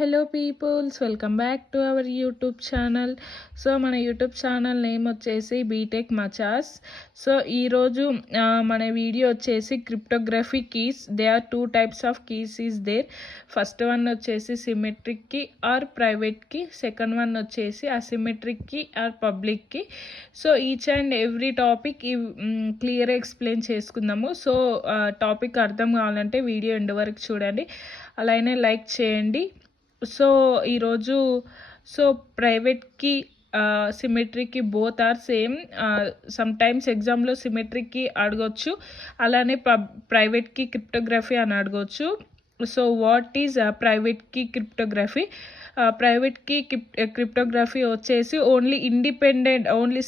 Hello peoples, welcome back to our YouTube channel. So మన YouTube channel name వచ్చేసి BTech Machas. So ఈరోజు మన video వచ్చేసి cryptography keys. They are 2 types of keys is there. First one వచ్చేసి symmetric key or private key, second one వచ్చేసి asymmetric key or public key. So each and every topic క్లియర్గా explain చేసుకుందాము. So topic అర్థం కావాలంటే video end వరకు చూడండి, అలానే లైక్ చేయండి. సో ఈరోజు ప్రైవేట్కి సిమెట్రిక్కి both are same. Sometimes ఎగ్జామ్లో సిమెట్రిక్కి అడగొచ్చు, అలానే ప్రైవేట్కి క్రిప్టోగ్రఫీ అని అడగొచ్చు. So what is private key cryptography? Private key cryptography వచ్చేసి only independent, only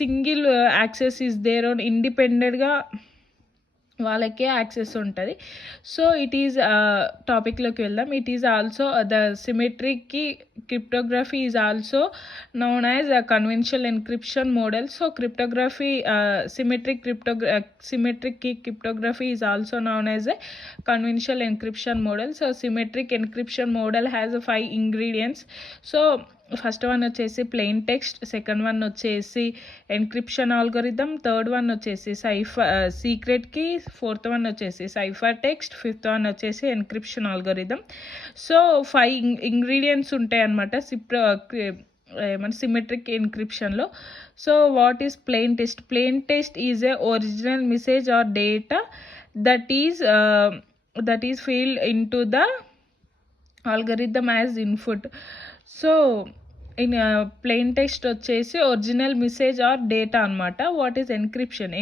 single access is there on, ఇండిపెండెంట్గా వాళ్ళకే యాక్సెస్ ఉంటుంది. సో ఇట్ ఈజ్ టాపిక్లోకి వెళ్దాం. It is also the symmetric key cryptography is also known as a conventional encryption model. So cryptography, symmetric key cryptography is also known as a conventional encryption model. So symmetric encryption model has 5 ingredients. So first one వచ్చేసి plain text, second one వచ్చేసి encryption algorithm, third one వచ్చేసి secret key, fourth one వచ్చేసి cipher text, fifth one వచ్చేసి encryption algorithm. So 5 ingredients ఉంటాయి అన్నమాట symmetric ఎన్క్రిప్షన్లో. So what is plain test? Plain test is a original message or data that is field into the algorithm as input. So in plain text వచ్చేసి original message or data అనమాట. What is encryption?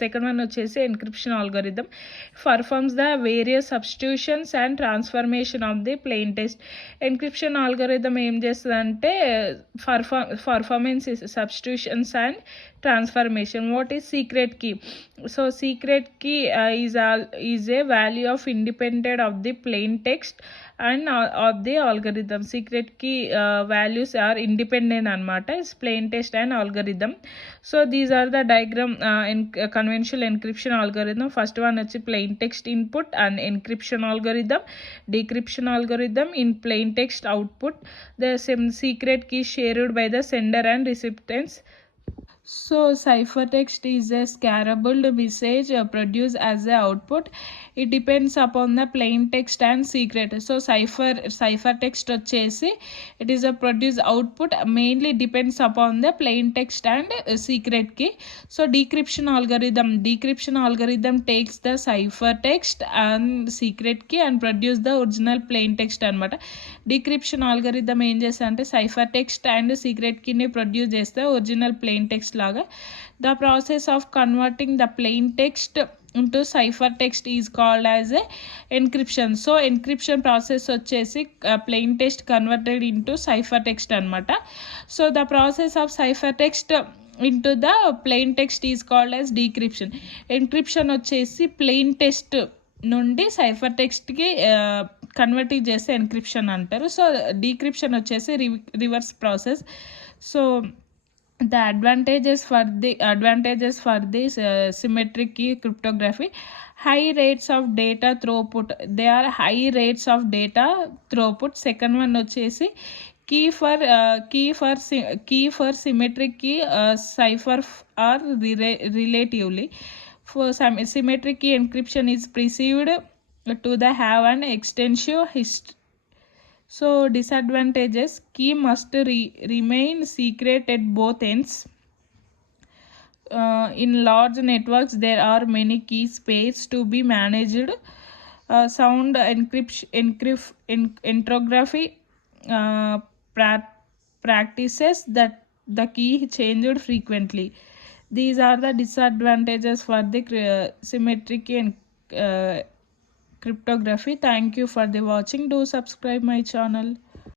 Second one వచ్చేసి encryption algorithm performs the various substitutions and transformation of the plain text. Encryption algorithm ఏం చేస్తుందంటే performance substitutions and transformation. What is secret key? So secret key is a value of independent of the plain text and of the algorithm. Secret key values are independent anamata, is plain text and algorithm. So these are the diagram in conventional encryption algorithm. First one is plain text input and encryption algorithm, decryption algorithm in plain text output. The secret key shared by the sender and recipients. So ciphertext is a scalable message produced as a output. It depends upon the plain text and secret. So ciphertext వచ్చేసి it is a produced output, mainly depends upon the plain text and secret key. So decryption algorithm takes the ciphertext and secret key and produce the original plain text అనమాట. decryption algorithm ఏం చేస్తా అంటే ciphertext and secret key ని ప్రొడ్యూస్ చేస్తే original plain text లాగా. The process of converting the plain text into ciphertext is called as a encryption. So encryption process వచ్చేసి plain text converted into ciphertext అనమాట. So the process of ciphertext into the plain text is called as decryption. encryption వచ్చేసి plain text నుండి సైఫర్ టెక్స్ట్కి కన్వర్ట్ చేస్తే ఎన్క్రిప్షన్ అంటారు. So decryption వచ్చేసి reverse process. So the advantages for this symmetric key cryptography: high rates of data throughput. They are high rates of data throughput. Second one వచ్చేసి key for symmetric key cipher are relatively. For symmetric key encryption is perceived to the have an extensive history. So disadvantages: key must remain secret at both ends. In large networks there are many key pairs to be managed. Sound entrography practices that the key changed frequently. These are the disadvantages for the symmetric and cryptography. Thank you for the watching. Do subscribe my channel.